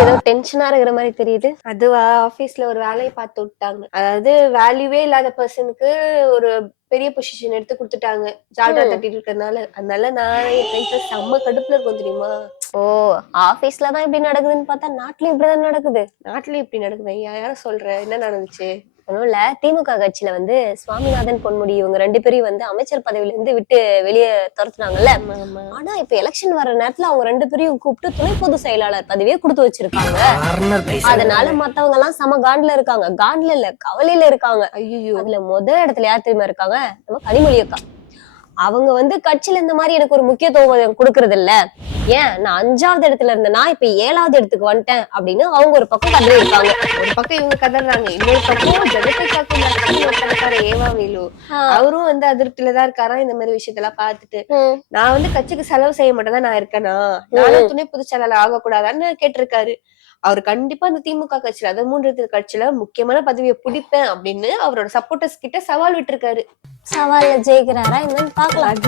ஏதோ டென்ஷனா இருக்கிற மாதிரி தெரியுது. அதுவா, ஆபீஸ்ல ஒரு வேலையை பார்த்து விட்டாங்க. அதாவது வேல்யூவே இல்லாத பர்சனுக்கு ஒரு பெரிய பொசிஷன் எடுத்து குடுத்துட்டாங்க. ஜால்ரா தட்டிட்டு இருக்கறனால. அதனால நான் என் ஃப்ரெண்ட்ஸ் செம்ம கடுப்புல இருக்கோம் தெரியுமா? ஓ, ஆபீஸ்ல தான் இப்படி நடக்குதுன்னு பார்த்தா நாட்டுல இப்படிதான் நடக்குது. நாட்டுல இப்படி நடக்குது. யார சொல்ற? என்ன நடந்துச்சு? ஒண்ணும் இல்ல, திமுக கட்சியில வந்து சுவாமிநாதன், பொன்முடி இவங்க 2 பேரையும் வந்து அமைச்சர் பதவியில இருந்து விட்டு வெளியே துரத்துனாங்கல்ல. ஆமா, ஆமா. ஆனா இப்ப எலெக்ஷன் வர்ற நேரத்துல அவங்க 2 பேரையும் கூப்பிட்டு துணை பொதுச் செயலாளர் பதவியே கொடுத்து வச்சிருக்காங்க. அதனால மத்தவங்க எல்லாம் சம காண்ட்ல இருக்காங்க. காண்ட்ல இல்ல, கவலையில இருக்காங்க. ஐயோ. அதுல முதல் இடத்துல யார் தெரியுமா இருக்காங்க? நம்ம கனிமொழி அக்கா. அவங்க வந்து கட்சியில இந்த மாதிரி எனக்கு ஒரு முக்கியத்துவம் கொடுக்கறது இல்ல. ஏன் நான் 5வது இடத்துல இருந்தேன்னா இப்ப 7வது இடத்துக்கு வந்துட்டேன் அப்படின்னு அவங்க ஒரு பக்கம் கதறி இருக்காங்க. ஒரு பக்கம் இவங்க கதறாங்க, இன்னொரு பக்கம் ஜெகத்தை காக்கும் ஒருத்தர் ஏவா வேலு, அவரும் வந்து அதிருப்தியிலதான் இருக்காராம் இந்த மாதிரி விஷயத்தெல்லாம் பார்த்துட்டு. நான் வந்து கட்சிக்கு செலவு செய்ய மாட்டேதான் நான் இருக்கேனா, நானும் துணை பொதுச் செயலாளர் ஆகக்கூடாதான்னு கேட்டிருக்காரு. அவர் கண்டிப்பா அந்த திமுக கட்சியில, அதாவது 3 கட்சியில முக்கியமான பதவியை பிடிப்பேன் அப்படின்னு அவரோட சப்போர்ட்டர்ஸ் கிட்ட சவால் விட்டுருக்காரு. சவால்ல ஜெயிக்கிறாரா என்னன்னு பாக்கலாம்.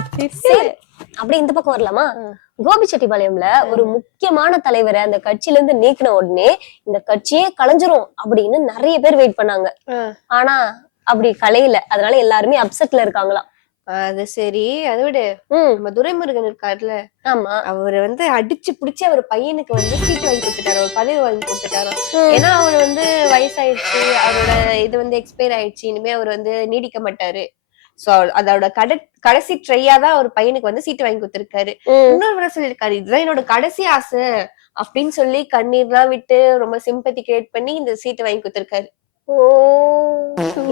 அப்படி இந்த பக்கம் வரலாமா? கோபிச்செட்டிப்பாளையம்ல ஒரு முக்கியமான தலைவரை அந்த கட்சியில இருந்து நீக்கின உடனே இந்த கட்சியே கலைஞ்சிரும் அப்படின்னு நிறைய பேர் வெயிட் பண்ணாங்க. ஆனா அப்படி கலையில, அதனால எல்லாருமே அப்செட்ல இருக்காங்களாம். அது சரி, அதை விட நம்ம துரைமுருகன் இருக்காருல்ல, ஆமா, அவரு வந்து அடிச்சு புடிச்சு அவர் பையனுக்கு வந்து சீட்டு வாங்கி கொடுத்துட்டாரு, ஒரு பதவி வாங்கி கொடுத்துட்டாராம். ஏன்னா அவர் வந்து வயசாயிடுச்சு, அவரோட இது வந்து எக்ஸ்பயர் ஆயிடுச்சு, இனிமே அவர் வந்து நீடிக்க மாட்டாரு. சோ அதோட கடைசி ட்ரையா தான் அவர் பையனுக்கு வந்து சீட்டு வாங்கி கொடுத்திருக்காரு. இன்னொரு முறை சொல்லியிருக்காரு, இதுதான் என்னோட கடைசி ஆசை அப்படின்னு சொல்லி கண்ணீர்லாம் விட்டு ரொம்ப சிம்பத்தி கிரியேட் பண்ணி இந்த சீட்டு வாங்கி கொடுத்திருக்காரு. ஓ,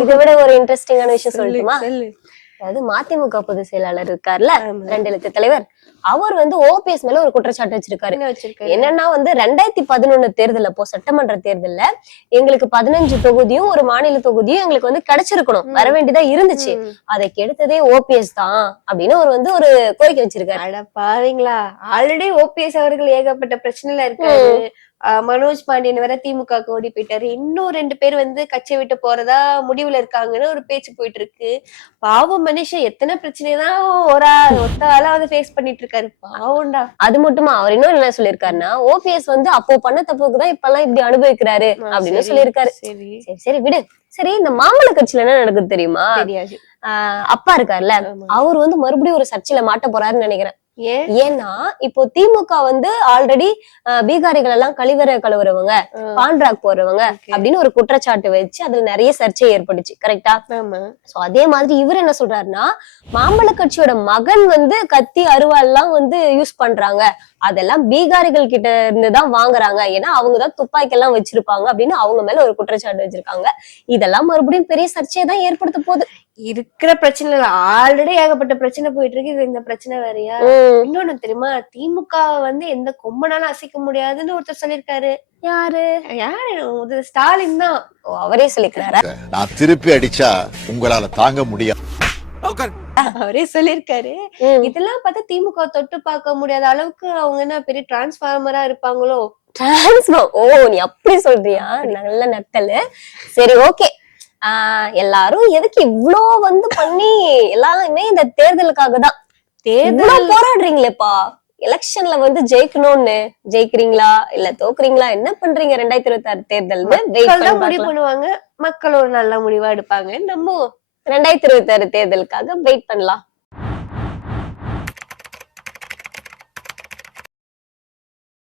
இதை விட ஒரு இன்ட்ரெஸ்டிங்கான விஷயம் சொல்லட்டுமா? அதாவது மதிமுக பொதுச் செயலாளர் இருக்காருல்ல, 2 எழுத்து தலைவர், அவர் வந்து ஓபிஎஸ் மேல ஒரு குற்றச்சாட்டு வச்சிருக்காரு. என்னன்னா வந்து 2011 தேர்தல் அப்போ சட்டமன்ற தேர்தல்ல எங்களுக்கு 15 தொகுதியும் ஒரு மாநில தொகுதியும் எங்களுக்கு வந்து கிடைச்சிருக்கணும், வர வேண்டியதா இருந்துச்சு, அதை கெடுத்ததே ஓபிஎஸ் தான் அப்படின்னு அவர் வந்து ஒரு கோரிக்கை வச்சிருக்காரு. அட பாவீங்களா, ஆல்ரெடி ஓபிஎஸ் அவர்கள் ஏகப்பட்ட பிரச்சனைல இருக்காரு. மனோஜ் பாண்டியன் வேற திமுக ஓடி போயிட்டாரு. இன்னும் 2 பேர் வந்து கட்சியை விட்டு போறதா முடிவுல இருக்காங்கன்னு ஒரு பேச்சு போயிட்டு இருக்கு. பாவம் மனுஷன் எத்தனை பிரச்சனைதான் ஒத்த ஆளா வந்து ஃபேஸ் பண்ணிட்டு இருக்காரு. பாவம்டா. அது மட்டுமா, அவர் இன்னும் என்ன சொல்லிருக்காருன்னா, ஓபிஎஸ் வந்து அப்போ பண்ண தப்புக்குதான் இப்ப எல்லாம் இப்படி அனுபவிக்கிறாரு அப்படின்னு சொல்லியிருக்காரு. சரி சரி விடு. சரி, இந்த மாம்பழ கட்சியில என்ன நடக்குது தெரியுமா? தெரியாது. அப்பா இருக்காருல்ல, அவர் வந்து மறுபடியும் ஒரு சர்ச்சையில மாட்ட போறாருன்னு நினைக்கிறேன். ஏன்னா இப்போ திமுக வந்து ஆல்ரெடி பீகாரிகள் எல்லாம் கழிவறை கழுவுறவங்க, கான்ட்ராக்ட் போடுறவங்க அப்படின்னு ஒரு குற்றச்சாட்டு வச்சு அதுல நிறைய சர்ச்சை ஏற்பட்டுச்சு. கரெக்டா? சோ அதே மாதிரி இவர் என்ன சொல்றாருன்னா, மாம்பழ கட்சியோட மகன் வந்து கத்தி அருவாள் எல்லாம் வந்து யூஸ் பண்றாங்க, அதெல்லாம் பீகாரிகள் கிட்ட இருந்துதான் வாங்குறாங்க, ஏன்னா அவங்கதான் துப்பாக்கி எல்லாம் வச்சிருப்பாங்க அப்படின்னு அவங்க மேல ஒரு குற்றச்சாட்டு வச்சிருக்காங்க. இதெல்லாம் மறுபடியும் பெரிய சர்ச்சையை தான் ஏற்படுத்த போகுது. இருக்கிற பிரச்சனை ஆல்ரெடி ஏகப்பட்ட பிரச்சனை போயிட்டு இருக்கு, இது இந்த பிரச்சனை வேறையா? இன்னொன்னு தெரியுமா, திமுக வந்து எந்த கொம்பனாலும் அசைக்க முடியாதுன்னு ஒருத்தர் சொல்லிருக்காரு. யாரு? ஸ்டாலின் தான். அவரே சொல்லிக்கிறாரா? நான் திருப்பி அடிச்சா உங்களால தாங்க முடியாது, அவரே சொல்லிருக்காரு. இதெல்லாம் பார்த்தா திமுக தொட்டு பார்க்க முடியாத அளவுக்கு அவங்க என்ன பெரிய டிரான்ஸ்பார்மரா இருப்பாங்களோ? ஓ, நீ அப்படி சொல்றியா? நல்ல நக்கலு. சரி, ஓகே. எல்லாரும் எதுக்கு இவ்ளோ வந்து பண்ணி எல்லாருமே இந்த தேர்தலுக்காக தான் போராடுறீங்களேப்பா. எலெக்ஷன்ல வந்து ஜெயிக்கணும்னு ஜெயிக்கிறீங்களா இல்ல தோக்குறீங்களா, என்ன பண்றீங்க? 2026 தேர்தல் முடிவு பண்ணுவாங்க, மக்கள் ஒரு நல்ல முடிவா எடுப்பாங்க. நம்ம 2026 தேர்தலுக்காக வெயிட் பண்ணலாம்.